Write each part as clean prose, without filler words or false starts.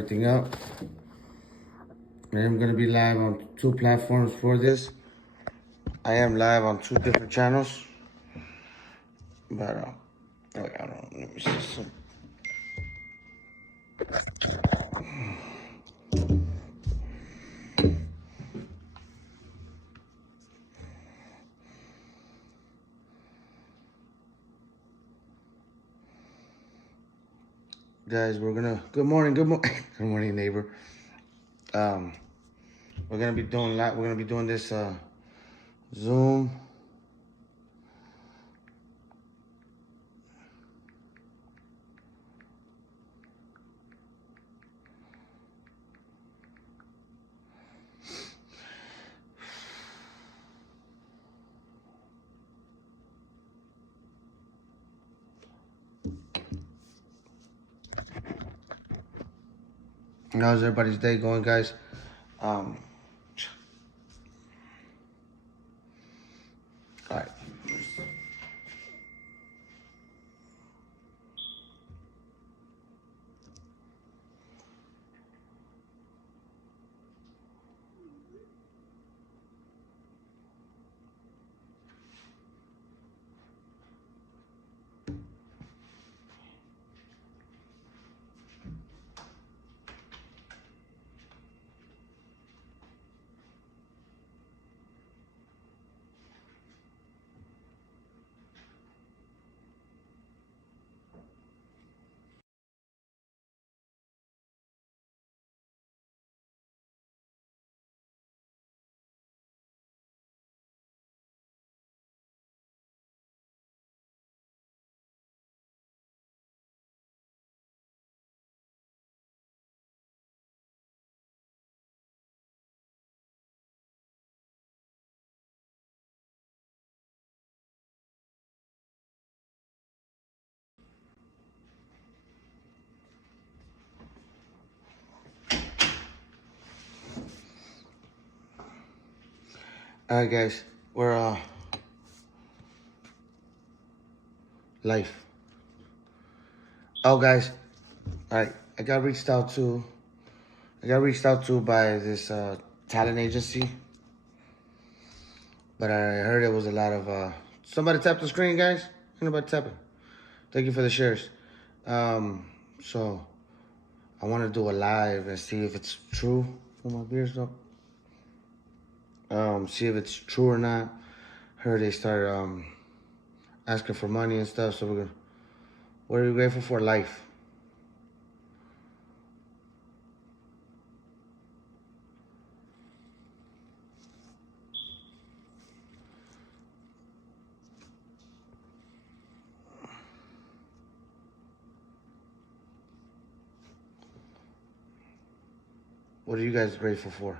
Everything up. I am going to be live on two platforms for this. I am live on two different channels. But, I don't know. Let me see some. Guys, we're going to. Good morning. Good morning. Good morning, neighbor. We're going to be doing live. We're going to be doing this Zoom. How's everybody's day going, guys? All right. All right, guys. We're live. Oh, guys. All right. I got reached out to by this talent agency, but I heard it was a lot of somebody tap the screen, guys. Anybody tapping? Thank you for the shares. So I want to do a live and see if it's true. Put my beers up. See if it's true or not. Heard they started asking for money and stuff. So we're gonna. What are you grateful for? Life. What are you guys grateful for?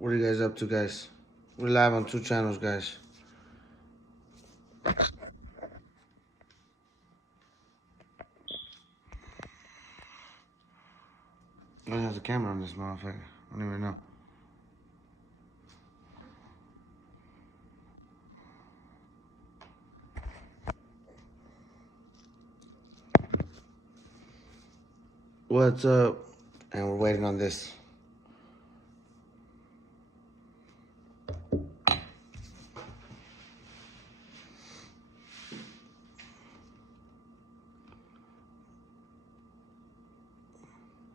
What are you guys up to, guys? We're live on two channels, guys. I don't have the camera on this motherfucker. I don't even know. What's up? And we're waiting on this.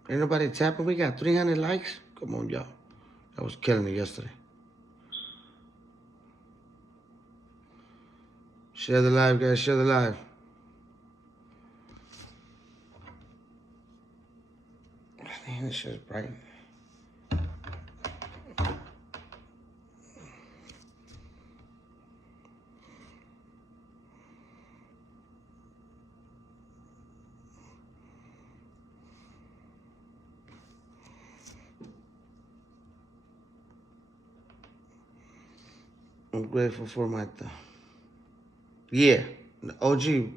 Ain't nobody tapping. We got 300 likes. Come on, y'all. I was killing it yesterday. Share the live, guys. Share the live. Man, this shit's bright. I'm grateful for my... Yeah. OG.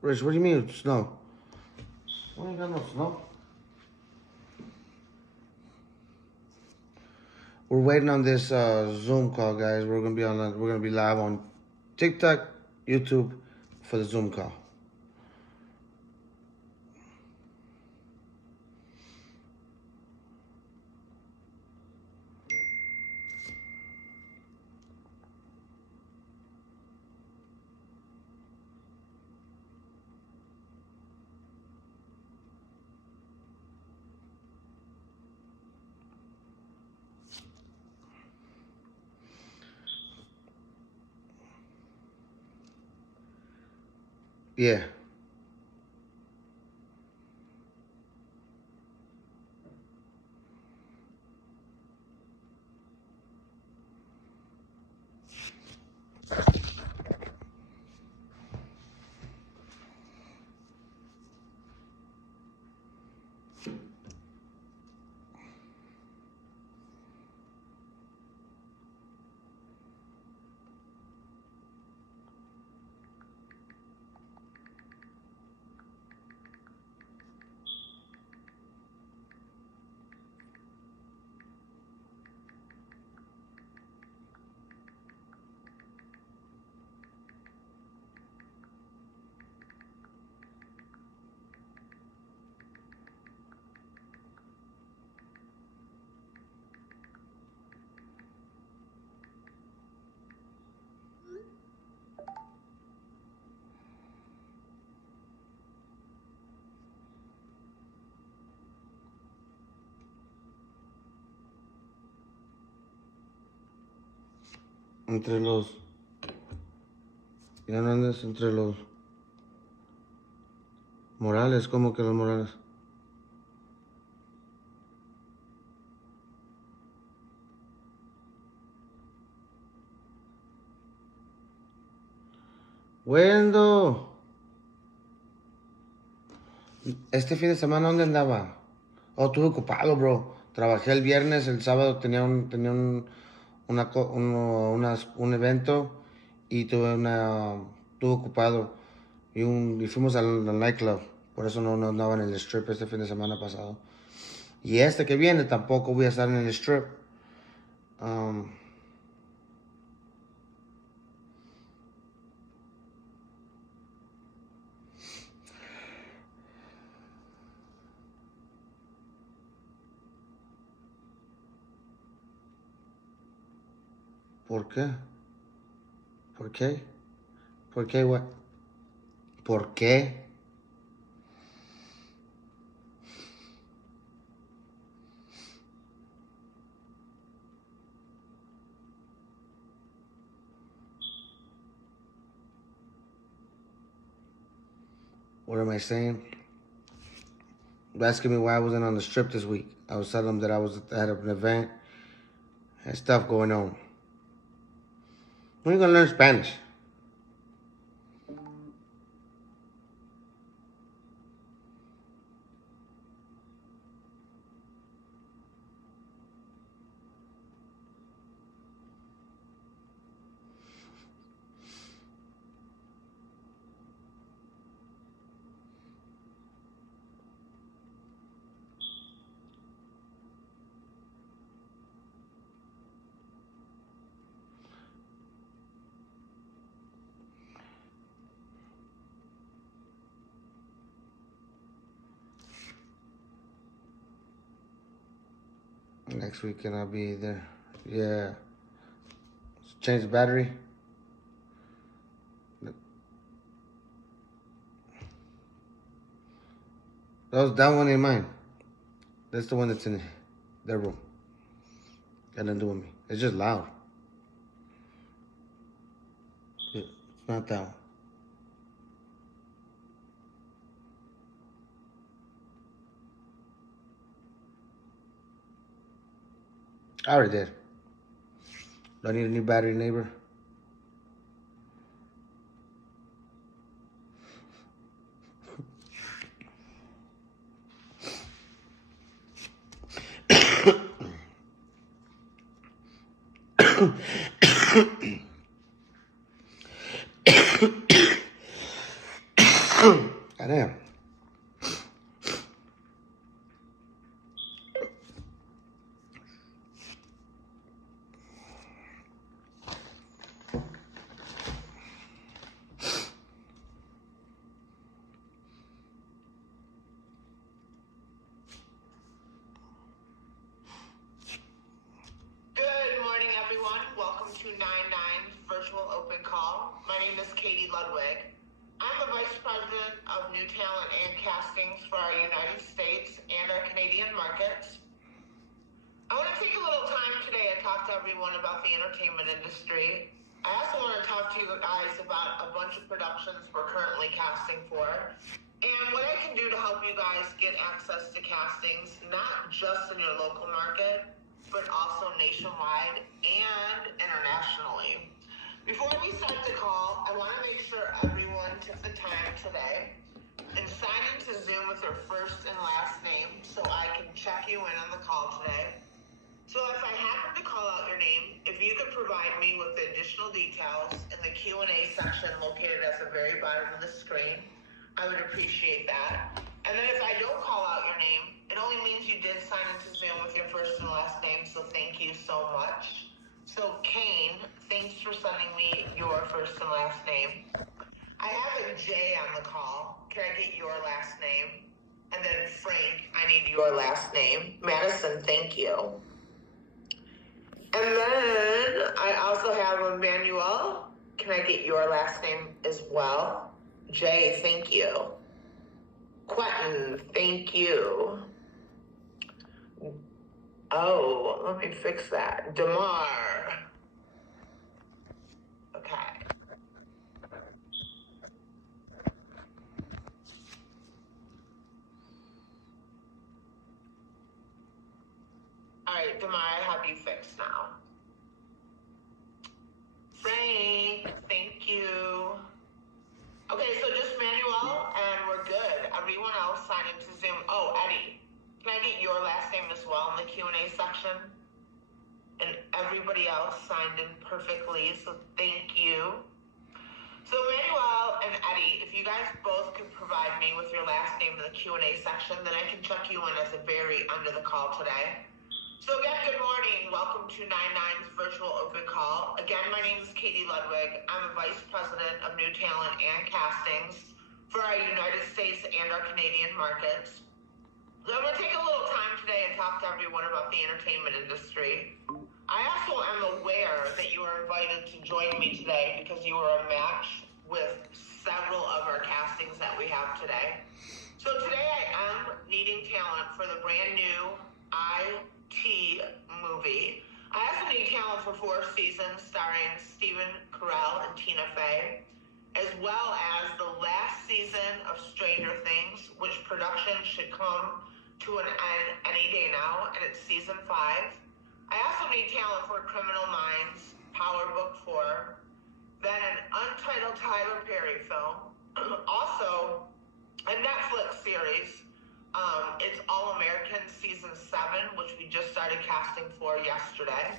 Rich, what do you mean snow? We ain't got no snow. we're waiting on this Zoom call, guys. We're gonna be live on TikTok, YouTube for the Zoom call. Yeah. Entre los. Ya no andes entre los Morales, ¿cómo que los Morales? Wendo. Este fin de semana, ¿dónde andaba? Oh, estuve ocupado, bro. Trabajé el viernes, el sábado un evento y estuve ocupado y fuimos al nightclub. Por eso no andaba en el strip este fin de semana pasado. Y este que viene tampoco voy a estar en el strip. Um, ¿Por qué? ¿Por qué? ¿Por qué, güey? ¿Por qué? What am I saying? They're asking me why I wasn't on the strip this week. I was telling them that I had an event, had stuff going on. When are you gonna learn Spanish? Next weekend I'll be there. Yeah. Change the battery. That one ain't mine. That's the one that's in their room. Got nothing to do with me. It's just loud. It's not that one. I already did. Do I need a new battery, neighbor? Goddamn. Open Call. My name is Katie Ludwig. I'm the Vice President of New Talent and Castings for our United States and our Canadian markets. I want to take a little time today and talk to everyone about the entertainment industry. I also want to talk to you guys about a bunch of productions we're currently casting for and what I can do to help you guys get access to castings, not just in your local market, but also nationwide and internationally. Before we start the call, I want to make sure everyone took the time today and sign into Zoom with their first and last name so I can check you in on the call today. So if I happen to call out your name, if you could provide me with the additional details in the Q&A section located at the very bottom of the screen, I would appreciate that. And then if I don't call out your name, it only means you did sign into Zoom with your first and last name, so thank you so much. So Kane, thanks for sending me your first and last name. I have a J on the call. Can I get your last name? And then Frank, I need your last name. Madison, thank you. And then I also have Emmanuel. Can I get your last name as well? Jay, thank you. Quentin, thank you. Oh, let me fix that. Damar. Okay. All right, Damar, I have you fixed now. Frank, thank you. Okay, so just Manuel, and we're good. Everyone else sign into Zoom. Oh, Eddie, can I get your last name as well in the Q&A section? And everybody else signed in perfectly, so thank you. So Manuel and Eddie, if you guys both could provide me with your last name in the Q&A section, then I can check you in at the very end of the call today. So again, good morning. Welcome to 99's Virtual Open Call. Again, my name is Katie Ludwig. I'm a Vice President of New Talent and Castings for our United States and our Canadian markets. So I'm going to take a little time today and talk to everyone about the entertainment industry. I also am aware that you are invited to join me today because you are a match with several of our castings that we have today. So today I am needing talent for the brand new IT movie. I also need talent for 4 seasons starring Stephen Carell and Tina Fey, as well as the last season of Stranger Things, which production should come to an end any day now, and it's season 5. I also need talent for Criminal Minds, Power Book 4, then an untitled Tyler Perry film, also a Netflix series. It's All American Season 7, which we just started casting for yesterday.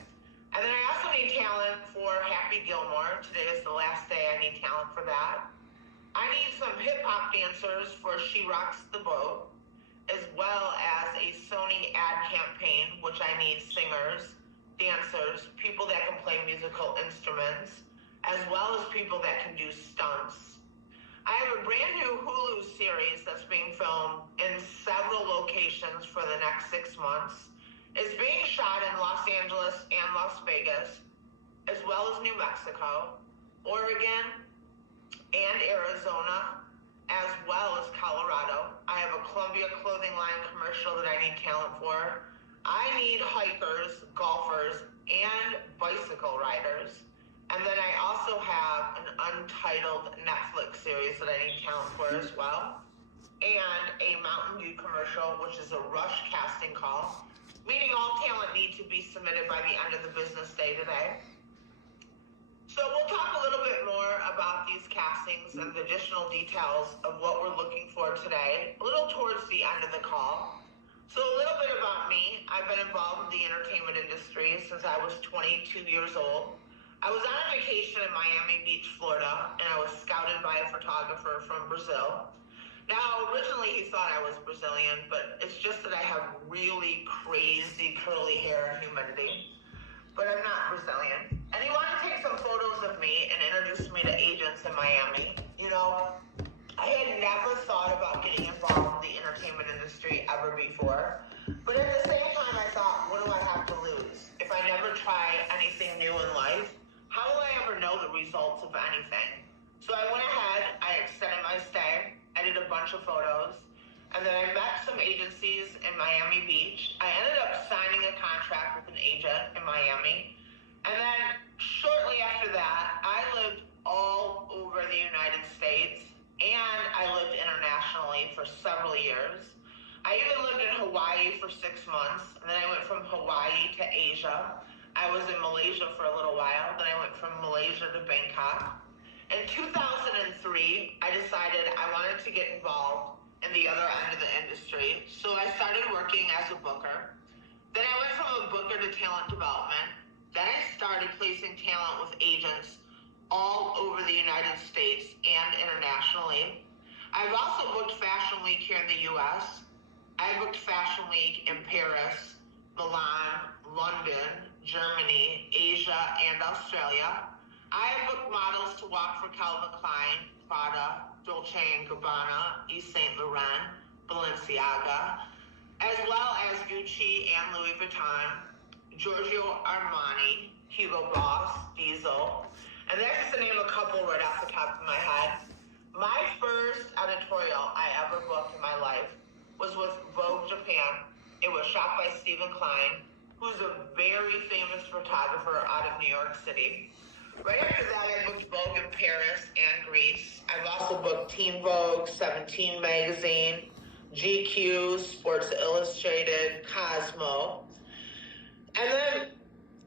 And then I also need talent for Happy Gilmore. Today is the last day I need talent for that. I need some hip-hop dancers for She Rocks the Boat, as well as a Sony ad campaign, which I need singers, dancers, people that can play musical instruments, as well as people that can do stunts. I have a brand new Hulu series that's being filmed in several locations for the next 6 months. It's being shot in Los Angeles and Las Vegas, as well as New Mexico, Oregon, and Arizona, as well as Colorado. I have a Columbia clothing line commercial that I need talent for. I need hikers, golfers, and bicycle riders. And then I also have an untitled Netflix series that I need talent for as well. And a Mountain Dew commercial, which is a rush casting call, meaning all talent need to be submitted by the end of the business day today. So we'll talk a little bit more about these castings and the additional details of what we're looking for today, a little towards the end of the call. So a little bit about me. I've been involved in the entertainment industry since I was 22 years old. I was on a vacation in Miami Beach, Florida, and I was scouted by a photographer from Brazil. Now, originally he thought I was Brazilian, but it's just that I have really crazy curly hair and humidity. But I'm not Brazilian. And he wanted to take some photos of me and introduce me to agents in Miami. You know, I had never thought about getting involved in the entertainment industry ever before. But at the same time, I thought, what do I have to lose? If I never try anything new in life, how will I ever know know the results of anything. So I went ahead, I extended my stay, I did a bunch of photos, and then I met some agencies in Miami Beach. I ended up signing a contract with an agent in Miami. And then shortly after that, I lived all over the United States, and I lived internationally for several years. I even lived in Hawaii for 6 months, and then I went from Hawaii to Asia. I was in Malaysia for a little while, then I went from Malaysia to Bangkok. In 2003, I decided I wanted to get involved in the other end of the industry, so I started working as a booker. Then I went from a booker to talent development. Then I started placing talent with agents all over the United States and internationally. I've also booked Fashion Week here in the US. I booked Fashion Week in Paris, Milan, London, Germany, Asia, and Australia. I have booked models to walk for Calvin Klein, Prada, Dolce & Gabbana, Yves Saint Laurent, Balenciaga, as well as Gucci and Louis Vuitton, Giorgio Armani, Hugo Boss, Diesel, and that's just to name a couple right off the top of my head. My first editorial I ever booked in my life was with Vogue Japan. It was shot by Stephen Klein, who's a very famous photographer out of New York City. Right after that, I booked Vogue in Paris and Greece. I've also booked Teen Vogue, 17 Magazine, GQ, Sports Illustrated, Cosmo. And then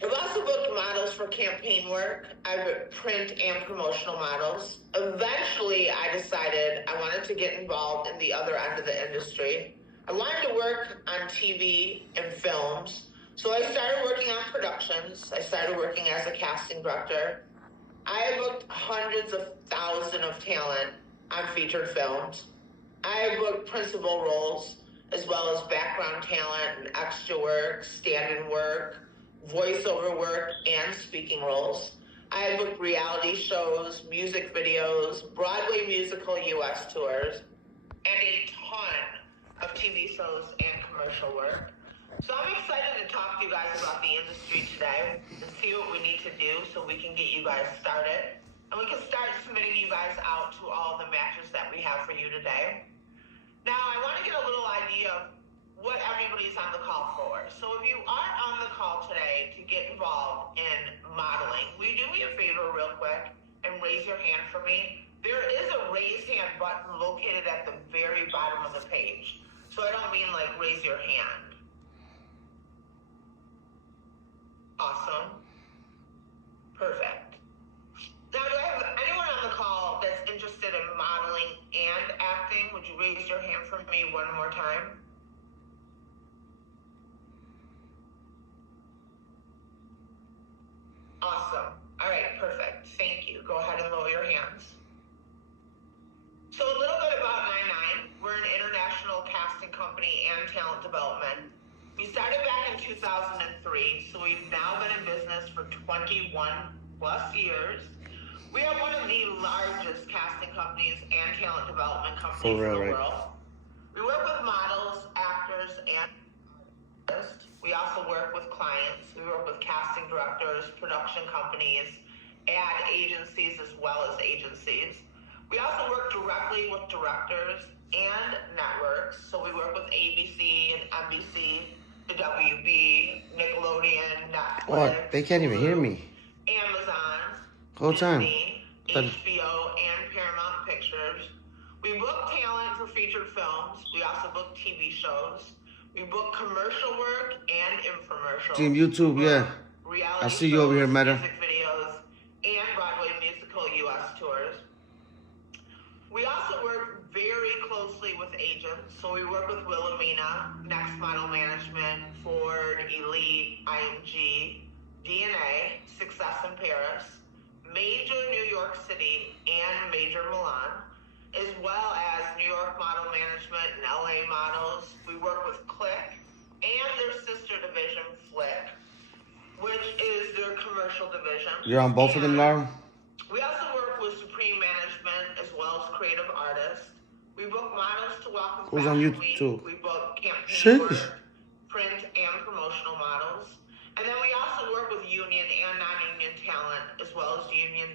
I've also booked models for campaign work. I've booked print and promotional models. Eventually, I decided I wanted to get involved in the other end of the industry. I wanted to work on TV and films. So I started working on productions. I started working as a casting director. I booked hundreds of thousands of talent on featured films. I booked principal roles, as well as background talent and extra work, stand-in work, voiceover work, and speaking roles. I booked reality shows, music videos, Broadway musical US tours, and a ton of TV shows and commercial work. So I'm excited to talk to you guys about the industry today and see what we need to do so we can get you guys started. And we can start submitting you guys out to all the matches that we have for you today. Now, I want to get a little idea of what everybody's on the call for. So if you aren't on the call today to get involved in modeling, will you do me a favor real quick and raise your hand for me? There is a raise hand button located at the very bottom of the page. So I don't mean like raise your hand. Awesome. Perfect. Now, do I have anyone on the call that's interested in modeling and acting? Would you raise your hand for me one more time? Awesome. All right, perfect. Thank you. Go ahead and lower your hands. So a little bit about 99. We're an international casting company and talent development. We started back in 2003, so we've now been in business for 21 plus years. We are one of the largest casting companies and talent development companies in the world. We work with models, actors, and artists. We also work with clients. We work with casting directors, production companies, ad agencies, as well as agencies. We also work directly with directors and networks. So we work with ABC and NBC, the WB, Nickelodeon, Netflix. Oh, they can't even hear me. Amazon, Whole time. Disney, HBO, and Paramount Pictures. We book talent for featured films. We also book TV shows. We book commercial work and infomercials. Team YouTube, yeah. Reality I see you over here, Meta. Music videos, and Broadway musical US tours. We also work very closely with agents. So we work with Wilhelmina, Next Model Management, Ford, Elite, IMG, DNA, Success in Paris, Major New York City, and Major Milan, as well as New York Model Management and LA Models. We work with Click and their sister division, Flick, which is their commercial division. You're on both of them, Laura? We also work with Supreme Management as well as creative artists. We book models to walk with Who's on Fashion YouTube? Week. We book campaign work, print and promotional models. And then we also work with union and non-union talent, as well as union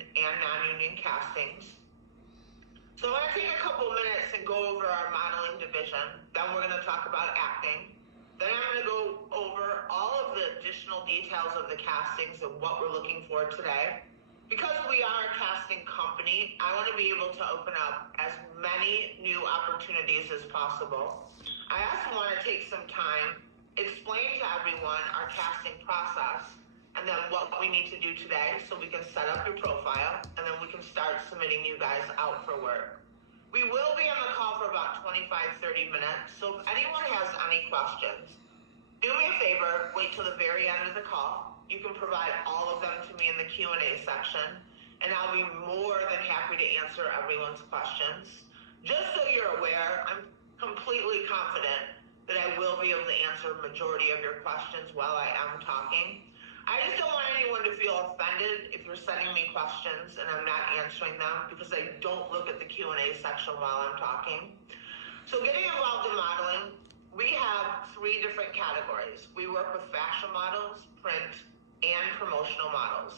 So I'm going to take a couple minutes and go over our modeling division. Then we're going to talk about acting. Then I'm going to go over all of the additional details of the castings and what we're looking for today. Because we are a casting company, I want to be able to open up as many new opportunities as possible. I also want to take some time, explain to everyone our casting process, and then what we need to do today so we can set up your profile, and then we can start submitting you guys out for work. We will be on the call for about 25-30 minutes, so if anyone has any questions, do me a favor, wait till the very end of the call. You can provide all of them to me in the Q&A section, and I'll be more than happy to answer everyone's questions. Just so you're aware, I'm completely confident that I will be able to answer a majority of your questions while I am talking. I just don't want anyone to feel offended if you're sending me questions and I'm not answering them because I don't look at the Q&A section while I'm talking. So getting involved in modeling, we have 3 different categories. We work with fashion models, print, and promotional models.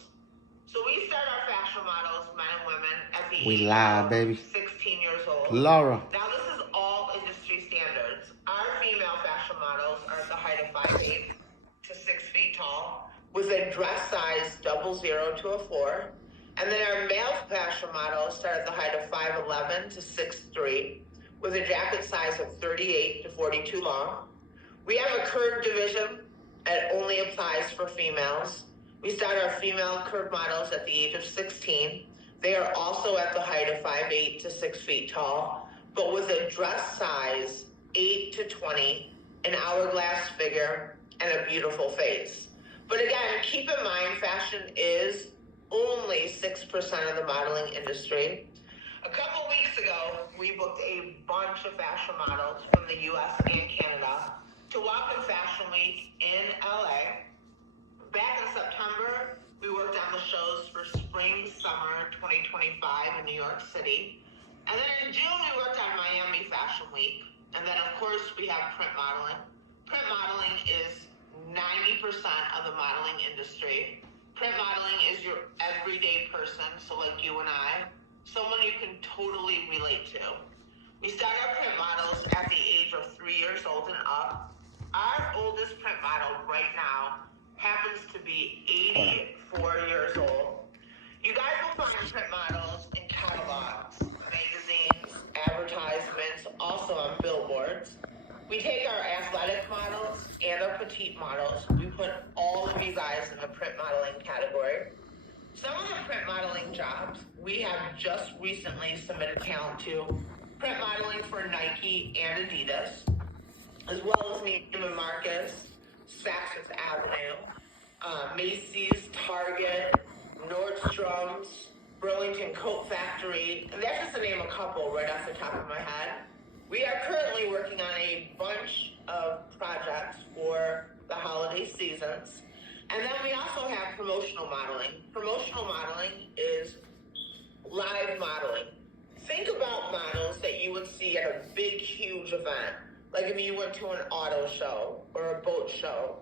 So we start our fashion models, men and women, at the age of 16 years old. Laura. Now this is all industry standards. Our female fashion models are at the height of 5'8" to 6 feet tall, with a dress size 00 to a 4. And then our male fashion models start at the height of 5'11" to 6'3", with a jacket size of 38 to 42 long. We have a curve division that only applies for females. We start our female curve models at the age of 16. They are also at the height of 5'8" to 6 feet tall, but with a dress size 8 to 20, an hourglass figure, and a beautiful face. But again, keep in mind, fashion is only 6% of the modeling industry. A couple weeks ago, we booked a bunch of fashion models from the US and Canada to walk in Fashion Week in LA. Back in September, we worked on the shows for Spring, Summer 2025 in New York City. And then in June, we worked on Miami Fashion Week. And then, of course, we have print modeling. Print modeling is 90% of the modeling industry. Print modeling is your everyday person, so like you and I, someone you can totally relate to. We start our print models at the age of 3 years old and up. Our oldest print model right now happens to be 84 years old. You guys will find print models in catalogs, magazines, advertisements, also on billboards. We take our athletic models and our petite models. We put all of you guys in the print modeling category. Some of the print modeling jobs we have just recently submitted talent to. Print modeling for Nike and Adidas, as well as Neiman Marcus, Saks Avenue, Macy's, Target, Nordstrom's, Burlington Coat Factory, and that's just to name a couple right off the top of my head. We are currently working on a bunch of projects for the holiday seasons. And then we also have promotional modeling. Promotional modeling is live modeling. Think about models that you would see at a big, huge event. Like if you went to an auto show or a boat show,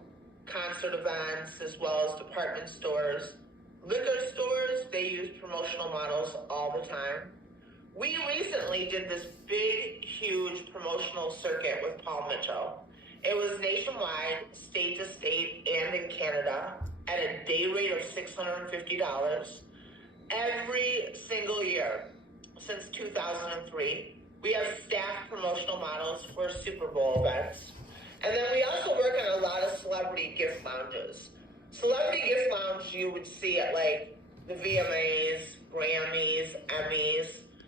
concert events, as well as department stores. Liquor stores, they use promotional models all the time. We recently did this big, huge promotional circuit with Paul Mitchell. It was nationwide, state to state, and in Canada at a day rate of $650. Every single year since 2003, we have staffed promotional models for Super Bowl events. And then we also work on a lot of celebrity gift lounges. Celebrity gift lounge you would see at like the VMAs, Grammys, Emmys.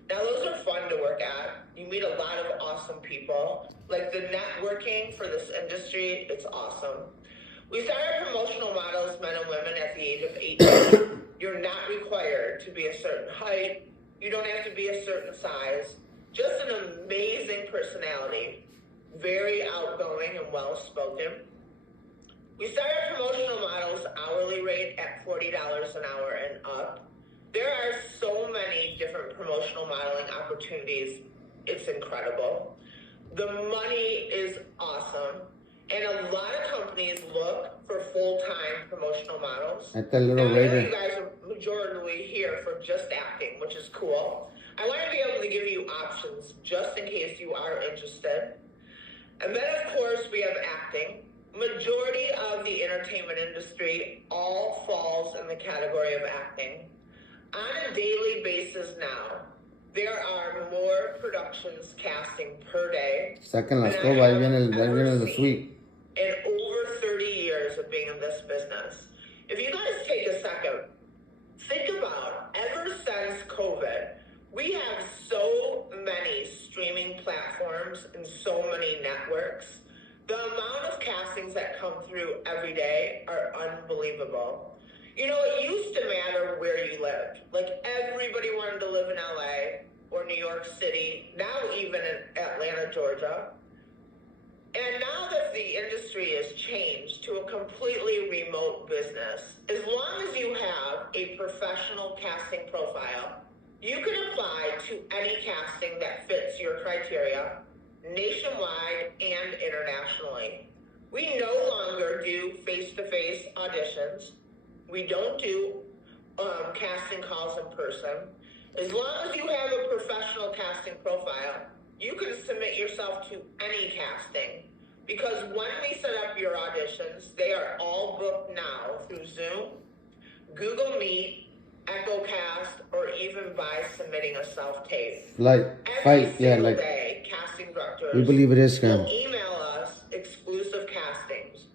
Now those are fun to work at. You meet a lot of awesome people. Like the networking for this industry, it's awesome. We started promotional models, men and women, at the age of 18. You're not required to be a certain height. You don't have to be a certain size. Just an amazing personality. Very outgoing and well-spoken. We started promotional models hourly rate at $40 an hour and up. There are so many different promotional modeling opportunities. It's incredible. The money is awesome. And a lot of companies look for full-time promotional models. At the little now, I know Raider. you guys are majority here for just acting, which is cool. I want to be able to give you options just in case you are interested. And then, of course, we have acting. Majority of the entertainment industry all falls in the category of acting. On a daily basis now, there are more productions casting per day. Saquen las than I cobas, ahí have viene ever the seen suite. in over 30 years of being in this business. If you guys take a second, think about ever since COVID, we have so many streaming platforms and so many networks. The amount of castings that come through every day are unbelievable. You know, it used to matter where you lived. Like, everybody wanted to live in LA or New York City, now even in Atlanta, Georgia. And now that the industry has changed to a completely remote business, as long as you have a professional casting profile, you can apply to any casting that fits your criteria, nationwide and internationally. We no longer do face-to-face auditions. We don't do casting calls in person. As long as you have a professional casting profile, you can submit yourself to any casting, because when we set up your auditions, they are all booked now through Zoom, Google Meet, EchoCast, or even by submitting a self-tape. Every single day, casting directors we believe it is will scam. email us exclusive castings.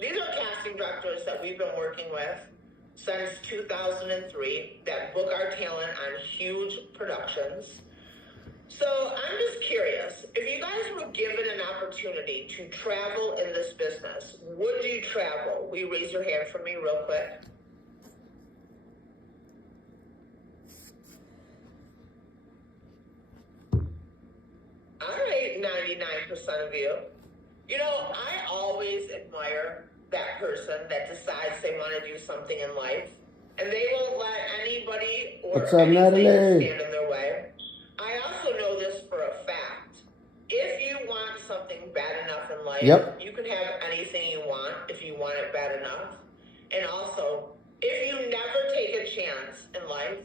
These are casting directors that we've been working with since 2003 that book our talent on huge productions. So I'm just curious, if you guys were given an opportunity to travel in this business, would you travel? Will you raise your hand for me real quick? All right, 99% of you. You know, I always admire that person that decides they want to do something in life, and they won't let anybody or What's up, anything Natalie? stand in their way. I also know this for a fact. If you want something bad enough in life, Yep. you can have anything you want if you want it bad enough. And also, if you never take a chance in life,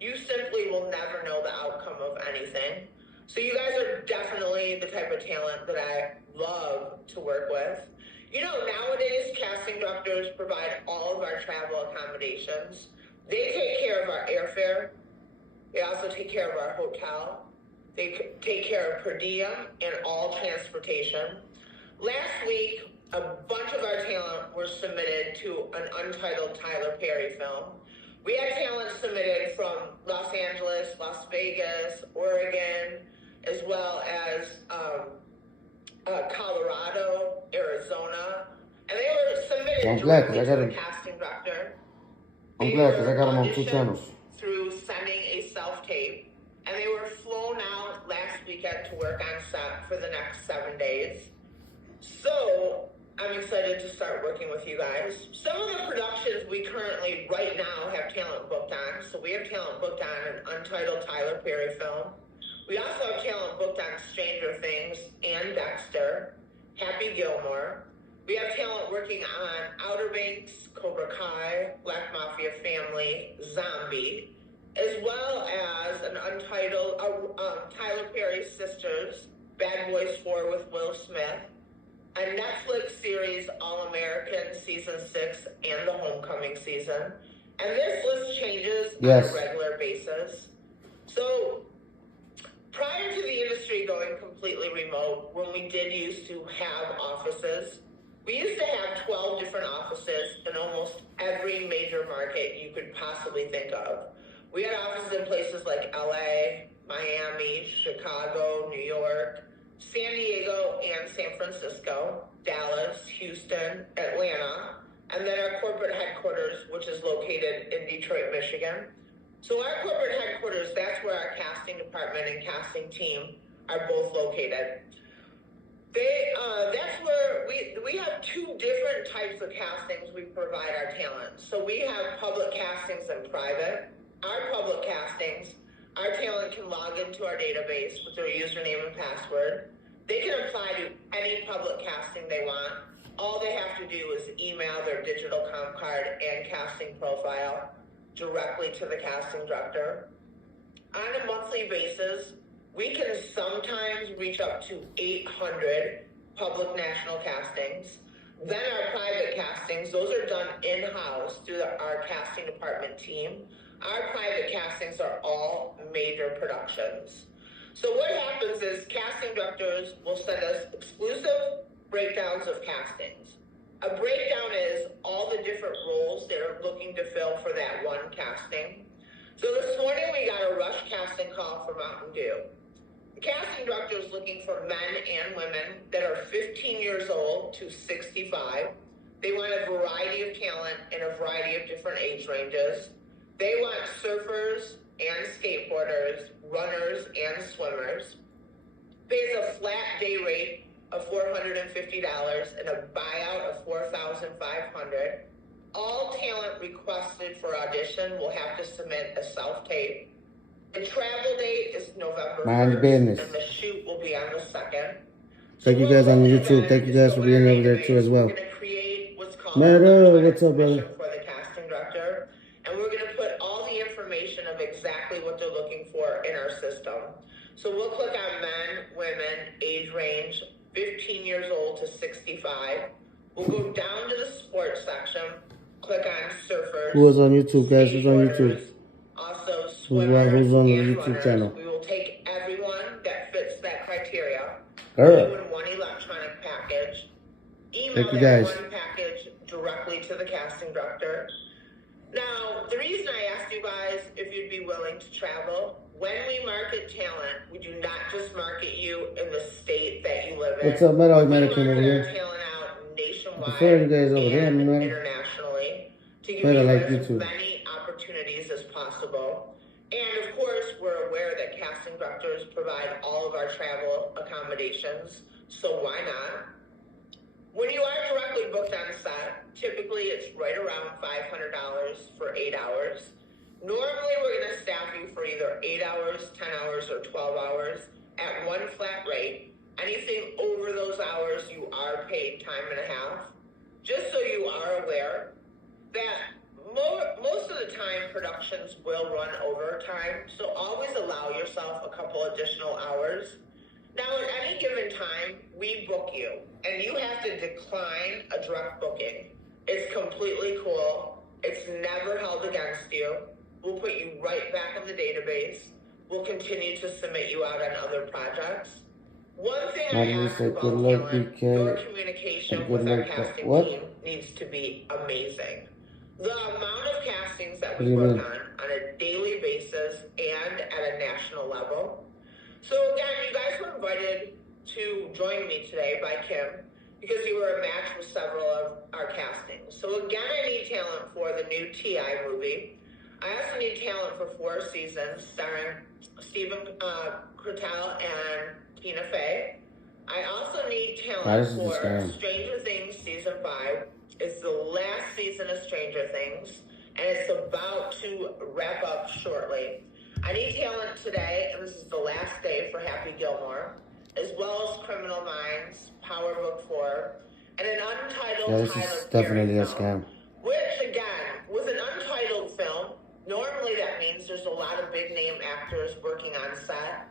you simply will never know the outcome of anything. So you guys are definitely the type of talent that I love to work with. You know, nowadays, casting directors provide all of our travel accommodations. They take care of our airfare. They also take care of our hotel. They take care of per diem and all transportation. Last week, a bunch of our talent were submitted to an untitled Tyler Perry film. We had talent submitted from Los Angeles, Las Vegas, Oregon, as well as Colorado, Arizona, and they were submitted I'm glad, 'cause directly I got to him. the casting director. I'm They glad because were I got them on 2 auditioned channels. through sending a self-tape, and they were flown out last weekend to work on set for the next 7 days. So I'm excited to start working with you guys. Some of the productions we currently right now have talent booked on. So we have talent booked on an untitled Tyler Perry film. We also have talent booked on Stranger Things and Dexter, Happy Gilmore. We have talent working on Outer Banks, Cobra Kai, Black Mafia Family, Zombie, as well as an untitled Tyler Perry Sisters, Bad Boys 4 with Will Smith, a Netflix series, All American Season 6 and the Homecoming season. And this list changes on a regular basis. So prior to the industry going completely remote, when we did used to have offices, we used to have 12 different offices in almost every major market you could possibly think of. We had offices in places like LA, Miami, Chicago, New York, San Diego and San Francisco, Dallas, Houston, Atlanta, and then our corporate headquarters, which is located in Detroit, Michigan. So our corporate headquarters, that's where our casting department and casting team are both located. That's where we have 2 different types of castings we provide our talent. So we have public castings and private. Our public castings, our talent can log into our database with their username and password. They can apply to any public casting they want. All they have to do is email their digital comp card and casting profile directly to the casting director. on a monthly basis, we can sometimes reach up to 800 public national castings. Then our private castings, those are done in-house through our casting department team. Our private castings are all major productions. So what happens is casting directors will send us exclusive breakdowns of castings. A breakdown is all the different roles they're looking to fill for that one casting. So this morning we got a rush casting call for Mountain Dew. The casting director is looking for men and women that are 15 years old to 65. They want a variety of talent in a variety of different age ranges. They want surfers and skateboarders, runners and swimmers. Pays a flat day rate of $450 and a buyout of $4,500. All talent requested for audition will have to submit a self-tape. The travel date is November 1st, and the shoot will be on the 2nd. Thank you guys on YouTube. Thank you guys for being over there too as well. We're going to create what's called what's up, brother? for the casting director, and we're going to put all the information of exactly what they're looking for in our system. So we'll click on men, women, age range, 15 years old to 65. We'll go down to the sports section, click on surfers. Who is on YouTube, guys? Who's on YouTube? Also swimmers who's on the and YouTube runners. channel? We will take everyone that fits that criteria. Alright. In one electronic package. Email Thank you, that guys. one package directly to the casting director. Now, the reason I asked you guys if you'd be willing to travel, when we market talent, we do not just market you in the state that you live in. What's up, Metal We American over market our here? talent out nationwide Prefer you guys over there, and man. internationally to give Better you like as YouTube. many opportunities as possible. And of course, we're aware that casting directors provide all of our travel accommodations, so why not? When you are directly booked on set, typically it's right around $500 for 8 hours. Normally, we're going to staff you for either 8 hours, 10 hours, or 12 hours at one flat rate. Anything over those hours, you are paid time and a half. Just so you are aware that most of the time productions will run overtime, so always allow yourself a couple additional hours. Now, at any given time, we book you, and you have to decline a direct booking. It's completely cool. It's never held against you. We'll put you right back in the database. We'll continue to submit you out on other projects. One thing I ask about talent, your communication with our casting team needs to be amazing. The amount of castings that we work on a daily basis and at a national level. So again, you guys were invited to join me today by Kim because you were a match with several of our castings. So again, I need talent for the new T.I. movie. I also need talent for 4 seasons starring Stephen Carell and Tina Fey. I also need talent for Stranger Things Season 5. It's the last season of Stranger Things, and it's about to wrap up shortly. I need talent today, and this is the last day for Happy Gilmore, as well as Criminal Minds, Power Book 4, and an untitled Tyler Perry film, which, again, with an untitled film, normally that means there's a lot of big-name actors working on set.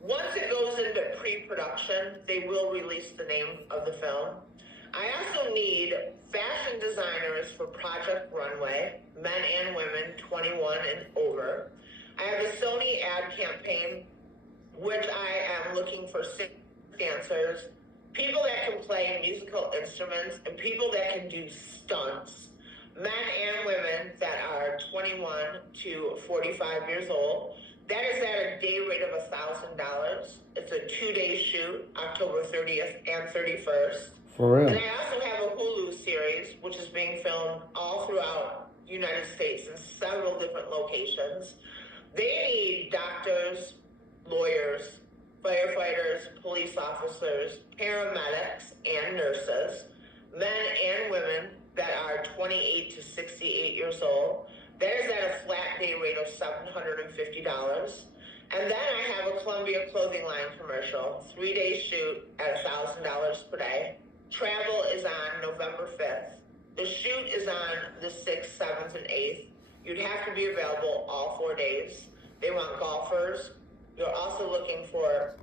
Once it goes into pre-production, they will release the name of the film. I also need fashion designers for Project Runway, men and women 21 and over. I have a Sony ad campaign, which I am looking for dancers, people that can play musical instruments, and people that can do stunts. Men and women that are 21 to 45 years old. That is at a day rate of $1,000. It's a 2-day shoot, October 30th and 31st. For real. And I also have a Hulu series, which is being filmed all throughout the United States in several different locations. They need doctors, lawyers, firefighters, police officers, paramedics, and nurses, men and women that are 28 to 68 years old. That is at a flat day rate of $750. And then I have a Columbia clothing line commercial, 3-day shoot at $1,000 per day. Travel is on November 5th. The shoot is on the 6th, 7th, and 8th. You'd have to be available all 4 days. They want golfers. They're also looking for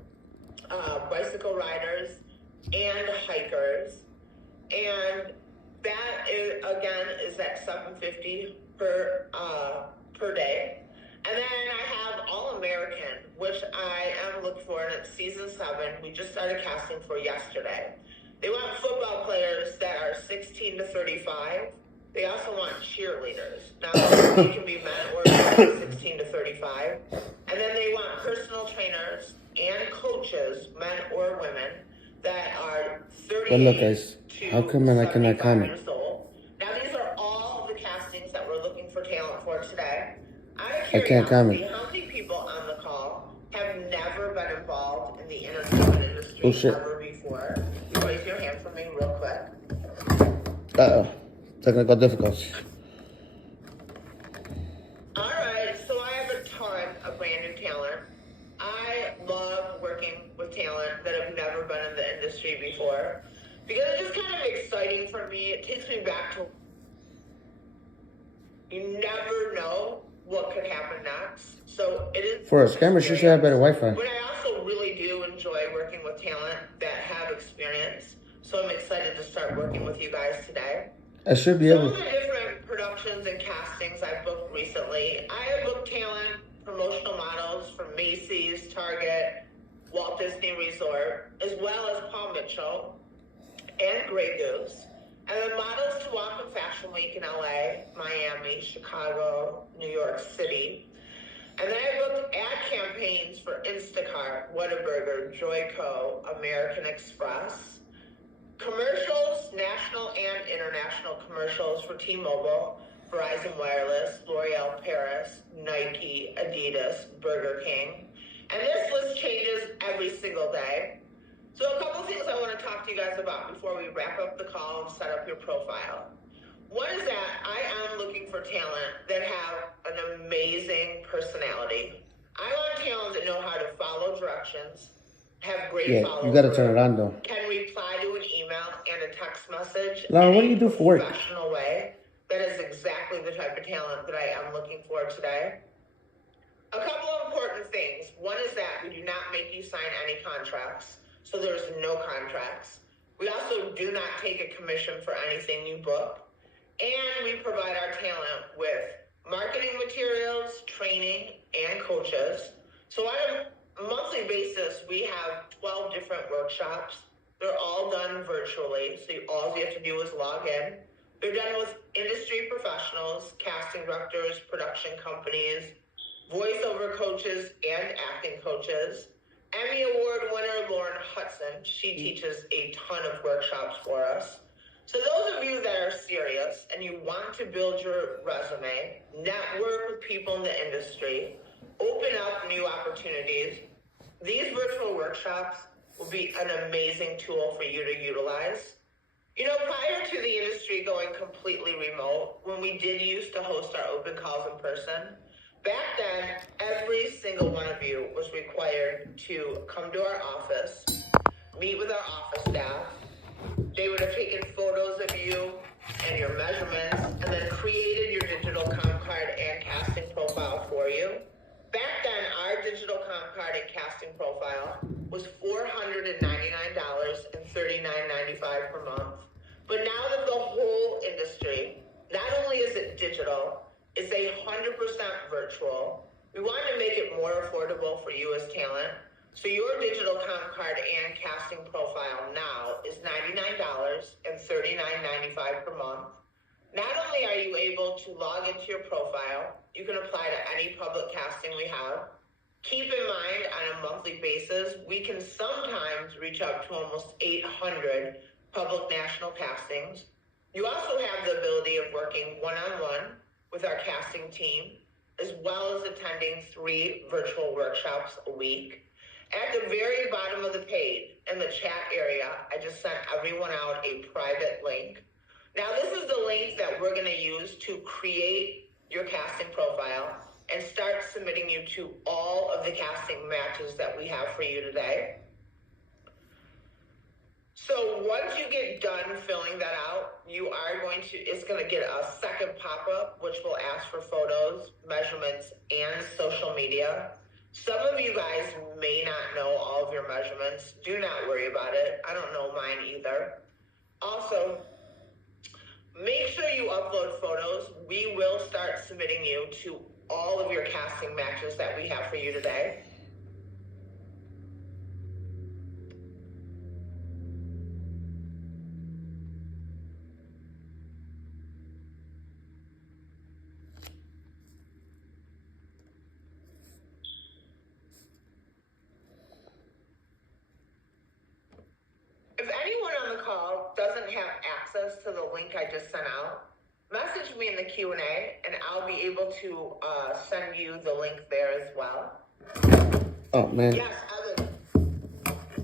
bicycle riders and hikers. And that is, again, is at $750 per day. And then I have All American, which I am looking for, and it's season 7. We just started casting for yesterday. They want football players that are 16 to 35. They also want cheerleaders. Now, they can be men or women, 16 to 35. And then they want personal trainers and coaches, men or women, that are 38 But look, guys, how come I cannot comment? years old. Now, these are all the castings that we're looking for talent for today. I can't comment. How many people on the call have never been involved in the entertainment industry ever before? You raise your hand for me real quick. Uh-oh. Technical difficulties. All right, so I have a ton of brand new talent. I love working with talent that have never been in the industry before because it's just kind of exciting for me. It takes me back to, you never know what could happen next. So it is For a scammer, she should have better Wi-Fi. But I also really do enjoy working with talent that have experience. So I'm excited to start working with you guys today. I should be able. Some of the different productions and castings I've booked recently. I have booked talent, promotional models from Macy's, Target, Walt Disney Resort, as well as Paul Mitchell and Grey Goose. And then models to Walk in Fashion Week in LA, Miami, Chicago, New York City. And then I booked ad campaigns for Instacart, Whataburger, Joyco, American Express. Commercials, national and international commercials for T-Mobile, Verizon Wireless, L'Oreal Paris, Nike, Adidas, Burger King. And this list changes every single day. So a couple things I want to talk to you guys about before we wrap up the call and set up your profile. One is that I am looking for talent that have an amazing personality. I want talent that know how to follow directions, have great follow-through. You gotta turn it on though. Can reply to an email and a text message. Lauren, what do you do for work? In a professional way. That is exactly the type of talent that I am looking for today. A couple of important things. One is that we do not make you sign any contracts. So there's no contracts. We also do not take a commission for anything you book. And we provide our talent with marketing materials, training, and coaches. So on a monthly basis, we have 12 different workshops. They're all done virtually, so all you have to do is log in. They're done with industry professionals, casting directors, production companies, voiceover coaches, and acting coaches. Emmy Award winner Lauren Hudson, she teaches a ton of workshops for us. So those of you that are serious and you want to build your resume, network with people in the industry, open up new opportunities, these virtual workshops will be an amazing tool for you to utilize. You know, prior to the industry going completely remote, when we did used to host our open calls in person, back then, every single one of you was required to come to our office, meet with our office staff. They would have taken photos of you and your measurements and then created your digital comp card and casting profile for you. Back then, our digital comp card and casting profile was $499 and $39.95 per month. But now that the whole industry, not only is it digital, it's 100% virtual, we wanted to make it more affordable for you as talent. So your digital comp card and casting profile now is $99 and $39.95 per month. Not only are you able to log into your profile, you can apply to any public casting we have. Keep in mind, on a monthly basis, we can sometimes reach up to almost 800 public national castings. You also have the ability of working one-on-one with our casting team, as well as attending 3 virtual workshops a week. At the very bottom of the page, in the chat area, I just sent everyone out a private link. Now, this is the link that we're going to use to create your casting profile and start submitting you to all of the casting matches that we have for you today. So once you get done filling that out, you are going to, is going to get a second pop-up, which will ask for photos, measurements, and social media. Some of you guys may not know all of your measurements. Do not worry about it. I don't know mine either. Also, make sure you upload photos. We will start submitting you to all of your casting matches that we have for you today. If anyone on the call doesn't have access to the link I just sent out, message me in the Q&A and I'll be able to send you the link there as well. Oh, man. Yes, Evan.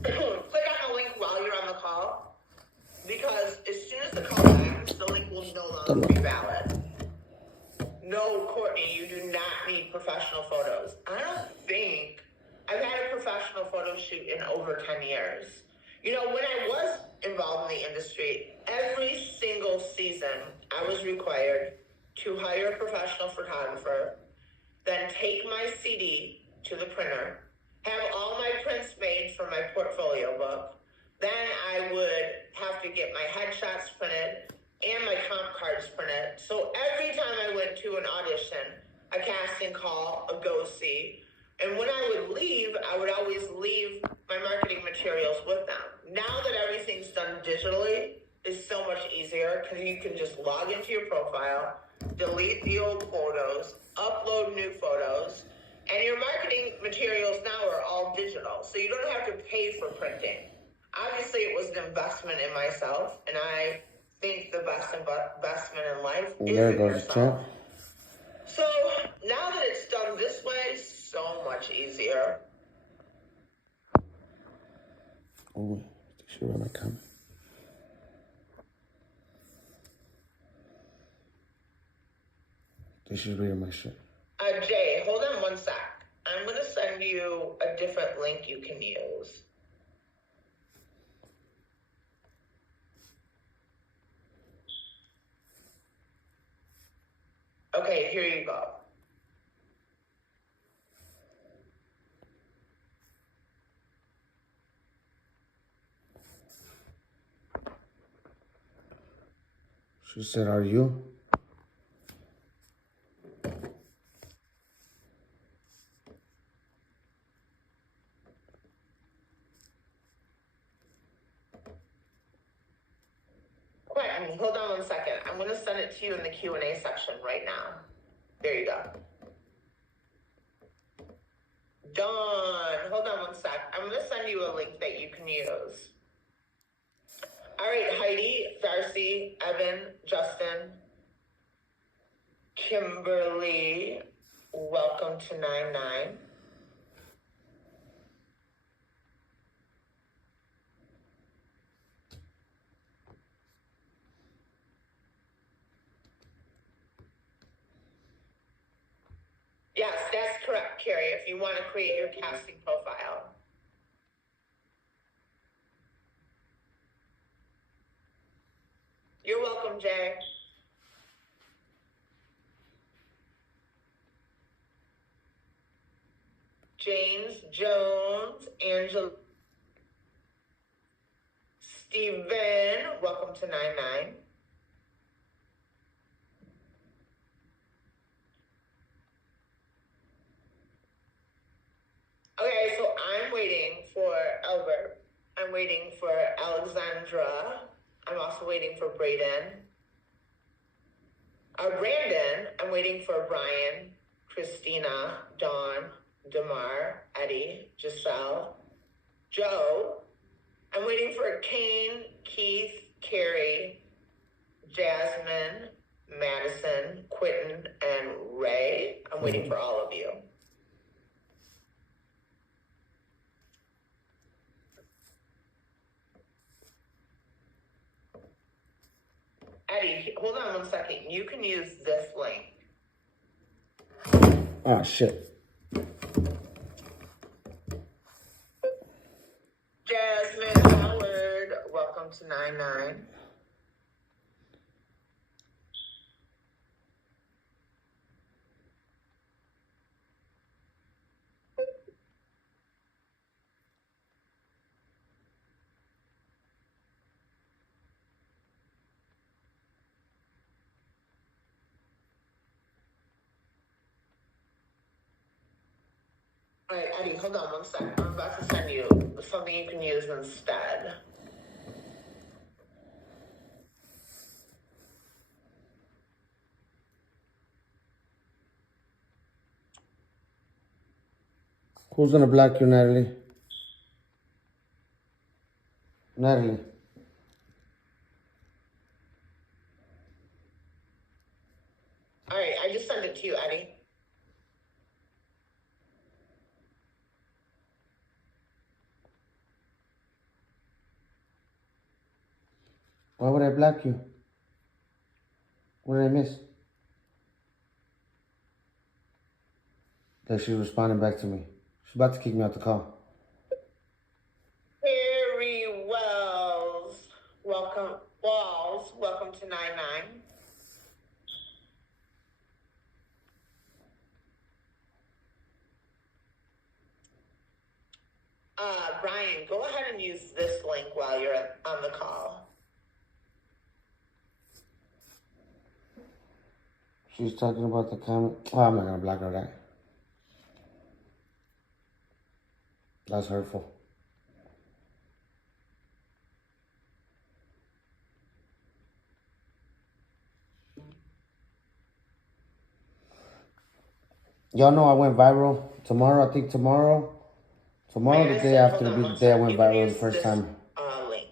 Click on the link while you're on the call, because as soon as the call ends, the link will no longer be valid. No, Courtney, you do not need professional photos. I don't think I've had a professional photo shoot in over 10 years. You know, when I was involved in the industry, every single season I was required to hire a professional photographer, then take my CD to the printer, have all my prints made for my portfolio book. Then I would have to get my headshots printed and my comp cards printed. So every time I went to an audition, a casting call, a go-see, and when I would leave, I would always leave my marketing materials with them. Now that everything's done digitally, it's so much easier because you can just log into your profile, delete the old photos, upload new photos, and your marketing materials now are all digital. So you don't have to pay for printing. Obviously, it was an investment in myself, and I think the best investment in life is There in goes yourself. champ. So now that it's done this way, so much easier. Oh, should run my camera. This is real, my shit. Jay, hold on one sec. I'm going to send you a different link you can use. Okay, here you go. She said, are you? Quentin, hold on one second. I'm going to send it to you in the Q&A section right now. There you go. Dawn, hold on one sec. I'm going to send you a link that you can use. All right, Heidi, Darcy, Evan, Justin, Kimberly, welcome to 99. Yes, that's correct, Carrie, if you want to create your casting profile. You're welcome, Jay. James, Jones, Angela, Steven, welcome to 99. Okay, so I'm waiting for Albert. I'm waiting for Alexandra. I'm also waiting for Brayden. Brandon, I'm waiting for Brian, Christina, Dawn, Damar, Eddie, Giselle, Joe. I'm waiting for Kane, Keith, Carrie, Jasmine, Madison, Quentin, and Ray. I'm waiting for all of you. Eddie, hold on one second. You can use this link. Ah, shit. Jasmine Howard, welcome to 99. All right, Eddie, hold on one sec. I'm about to send you something you can use instead. Who's gonna block you, Natalie? Natalie. All right, I just sent it to you, Eddie. Why would I block you? What did I miss? That she's responding back to me. She's about to kick me out the call. Harry Wells, welcome to 99. Brian, go ahead and use this link while you're on the call. She's talking about the comment. Oh, I'm not gonna block her that. That's hurtful. Y'all know I went viral tomorrow. I think tomorrow, the day after, will be the day I went viral the first time. Link.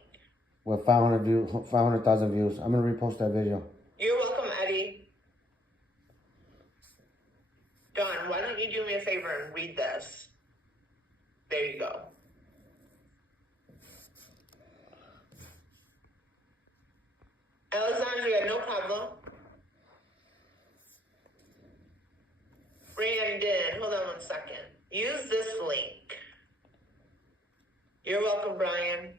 With 500,000 views. I'm gonna repost that video. You're welcome, Eddie. Don, why don't you do me a favor and read this? There you go. Alexandria, no problem. Brandon, hold on one second. Use this link. You're welcome, Brian.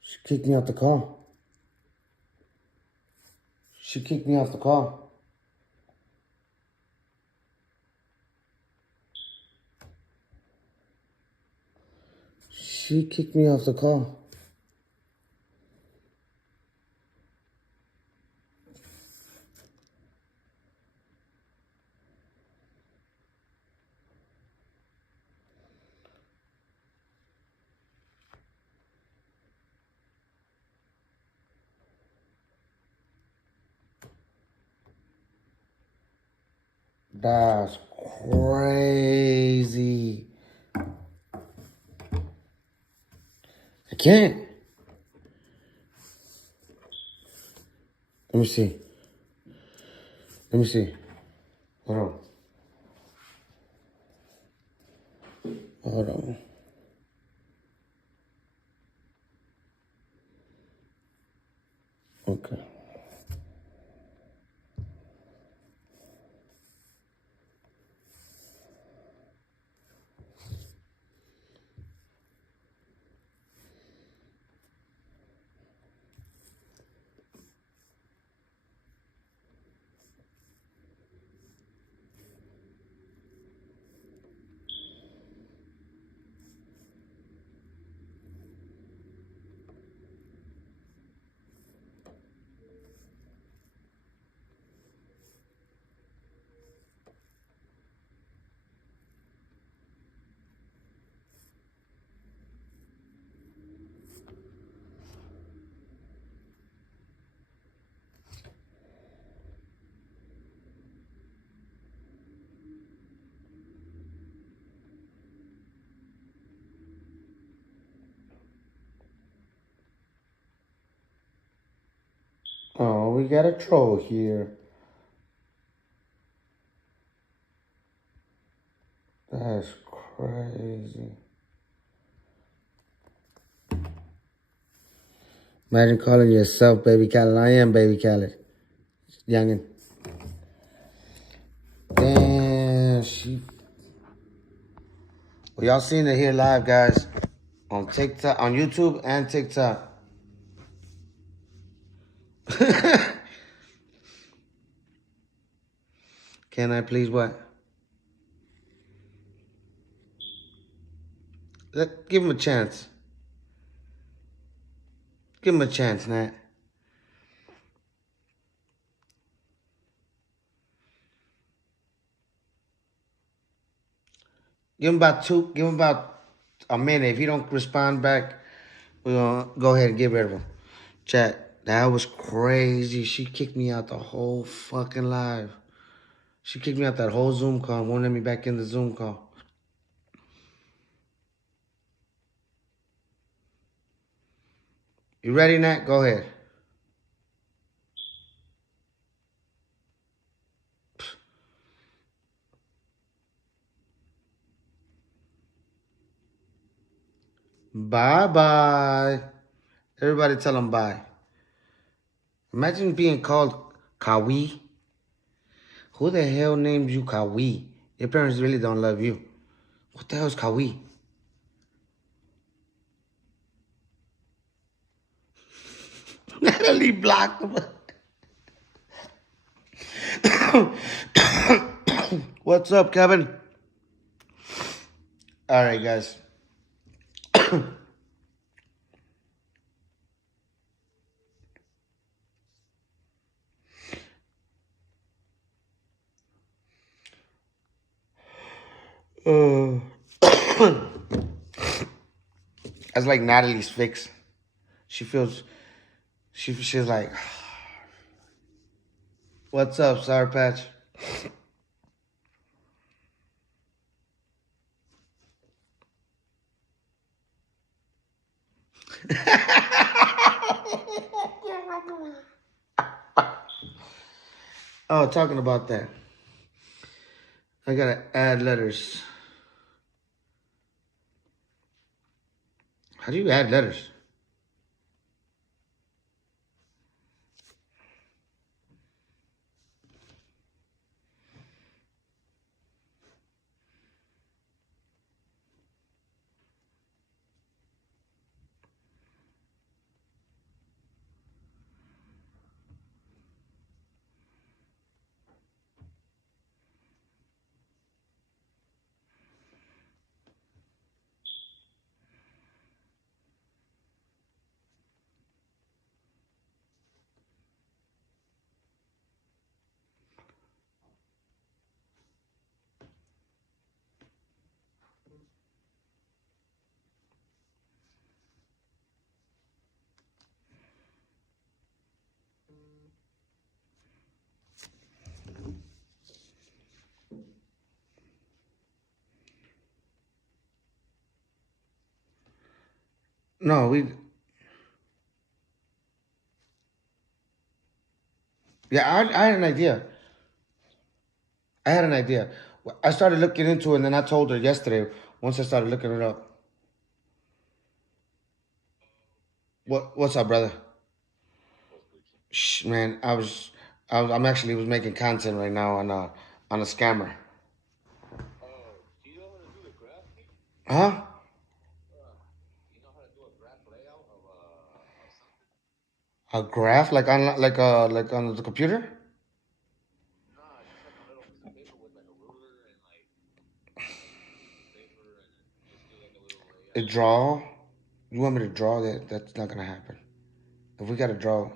She kicked me out the call. She kicked me off the call. She kicked me off the call. That's crazy. I can't. Let me see. Let me see. Hold on. Hold on. Okay. Oh, we got a troll here. That's crazy. Imagine calling yourself Baby Khaled. I am Baby Khaled. Youngin. Y'all seen it here live, guys. On TikTok, on YouTube and TikTok. Can I please what? Give him a chance. Give him a chance, Nat. Give him about a minute. If he don't respond back, we're gonna go ahead and get rid of him. Chat, that was crazy. She kicked me out the whole fucking live. She kicked me out that whole Zoom call and won't let me back in the Zoom call. You ready, Nat? Go ahead. Bye-bye. Everybody tell them bye. Imagine being called Kawi. Who the hell names you Kawi? Your parents really don't love you. What the hell is Kawi? Natalie blocked him. What's up, Kevin? All right, guys. That's like Natalie's fix. She's like, what's up, Sour Patch? Oh, talking about that. I gotta add letters. How do you add letters? No, yeah, I had an idea. I had an idea. I started looking into it, and then I told her yesterday, once I started looking it up. What's up, brother? Shh, man, I'm actually was making content right now on a scammer. Huh? A graph like on the computer? A draw? You want me to draw that? That's not gonna happen. If we gotta draw.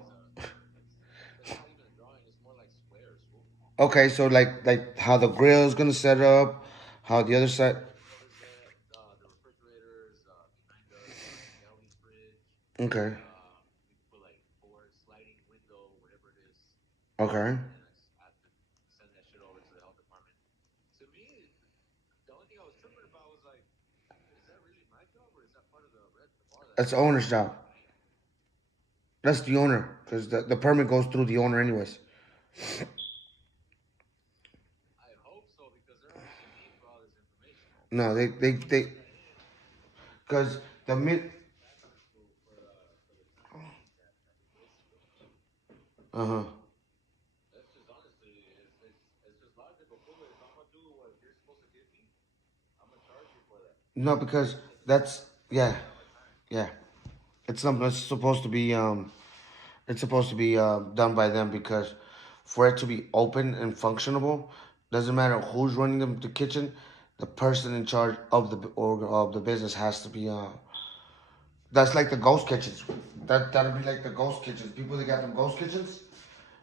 Okay, so like how the grill is gonna set up, how the other side. Okay. Okay. That's the owner's job. That's the owner, because the permit goes through the owner anyways. No, because the mid. Uh huh. No, because that's yeah, yeah. It's not. It's supposed to be it's supposed to be done by them because for it to be open and functionable, doesn't matter who's running the kitchen, the person in charge of the business has to be. That's like the ghost kitchens. That'll be like the ghost kitchens. People that got them ghost kitchens,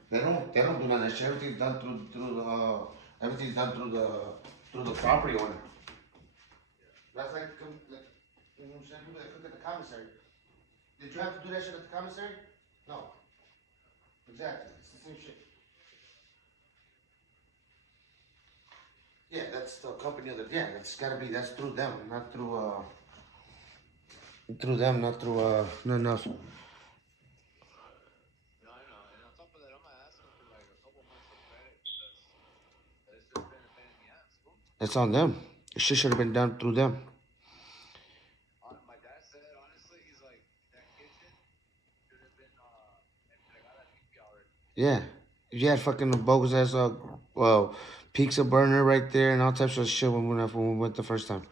they don't do none of that shit. Everything's done through the everything's done through the property owner. That's like, you know what I'm saying? People that cook at the commissary. Did you have to do that shit at the commissary? No. Exactly. It's the same shit. Yeah, that's the company of the. Yeah, that's gotta be. That's through them, not through them, not through nothing else. No, I know. And on top of that, I'm gonna ask them for like a couple months of credit because it's just been a pain in the ass. Fool. It's on them. It shit should have been done through them. My dad said honestly, he's like that kitchen should have been entregada limpia already. Yeah, you had fucking bogus ass pizza burner right there and all types of shit when we went the first time.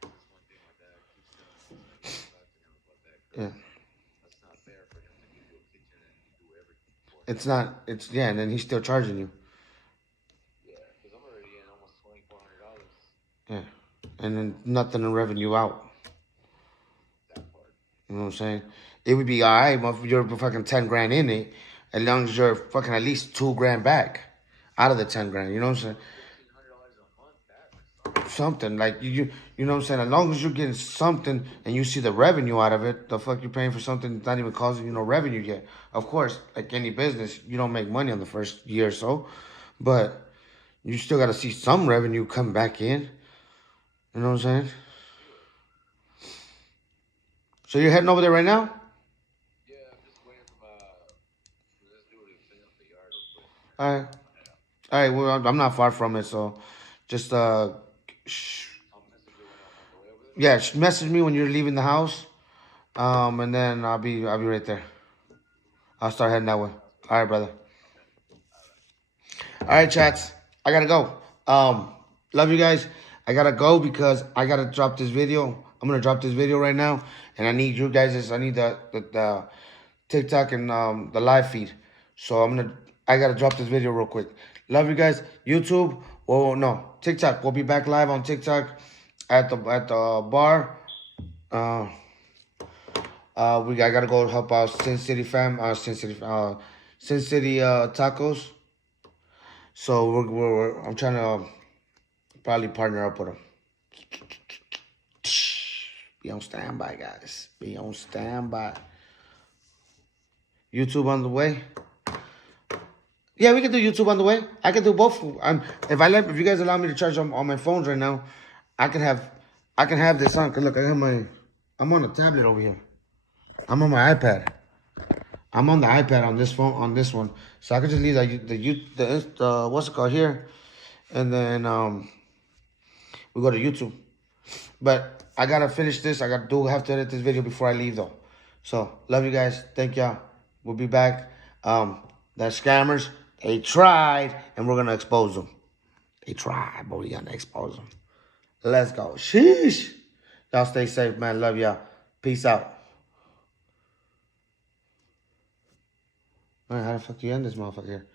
That's one thing my dad keeps telling me. Talk to him about that. 'Cause Yeah, that's not fair for him to give you a kitchen and you do everything for him. it's not. It's yeah, and then he's still charging you. Yeah, because I'm already in almost $2,400. Yeah, and then nothing in revenue out. That part. You know what I'm saying? It would be alright if you're fucking 10 grand in it, as long as you're fucking at least 2 grand back out of the 10 grand. You know what I'm saying? $1,500 a month back. Something like you know what I'm saying. As long as you're getting something and you see the revenue out of it, the fuck you're paying for something that's not even causing you no revenue yet. Of course, like any business, you don't make money on the first year or so, but you still got to see some revenue come back in. You know what I'm saying? So you're heading over there right now? Yeah, I'm just waiting for this dude to clean up the yard real quick. All right. All right. Well, I'm not far from it, so just I'll message you when I'm on the way over there. yeah, message me when you're leaving the house, and then I'll be right there. I'll start heading that way. All right, brother. All right, chats. I gotta go. Love you guys. I gotta go because I gotta drop this video. I'm gonna drop this video right now, and I need you guys. I need the TikTok and the live feed. So I gotta drop this video real quick. Love you guys. YouTube. Well, no, TikTok. We'll be back live on TikTok at the bar. I gotta go help out Sin City Tacos. So I'm trying to probably partner up with them. Be on standby, guys. Be on standby. YouTube on the way. Yeah, we can do YouTube on the way. I can do both. If you guys allow me to charge on my phones right now, I can have this on. Cause look, I'm on a tablet over here. I'm on my iPad. I'm on the iPad on this phone on this one, so I can just leave the what's it called here, and then we go to YouTube. But I gotta finish this. I have to edit this video before I leave though. So love you guys. Thank y'all. We'll be back. The scammers, they tried, and we're gonna expose them. They tried, but we gonna expose them. Let's go. Sheesh. Y'all stay safe, man. Love y'all. Peace out. All right, how the fuck do you end this motherfucker here?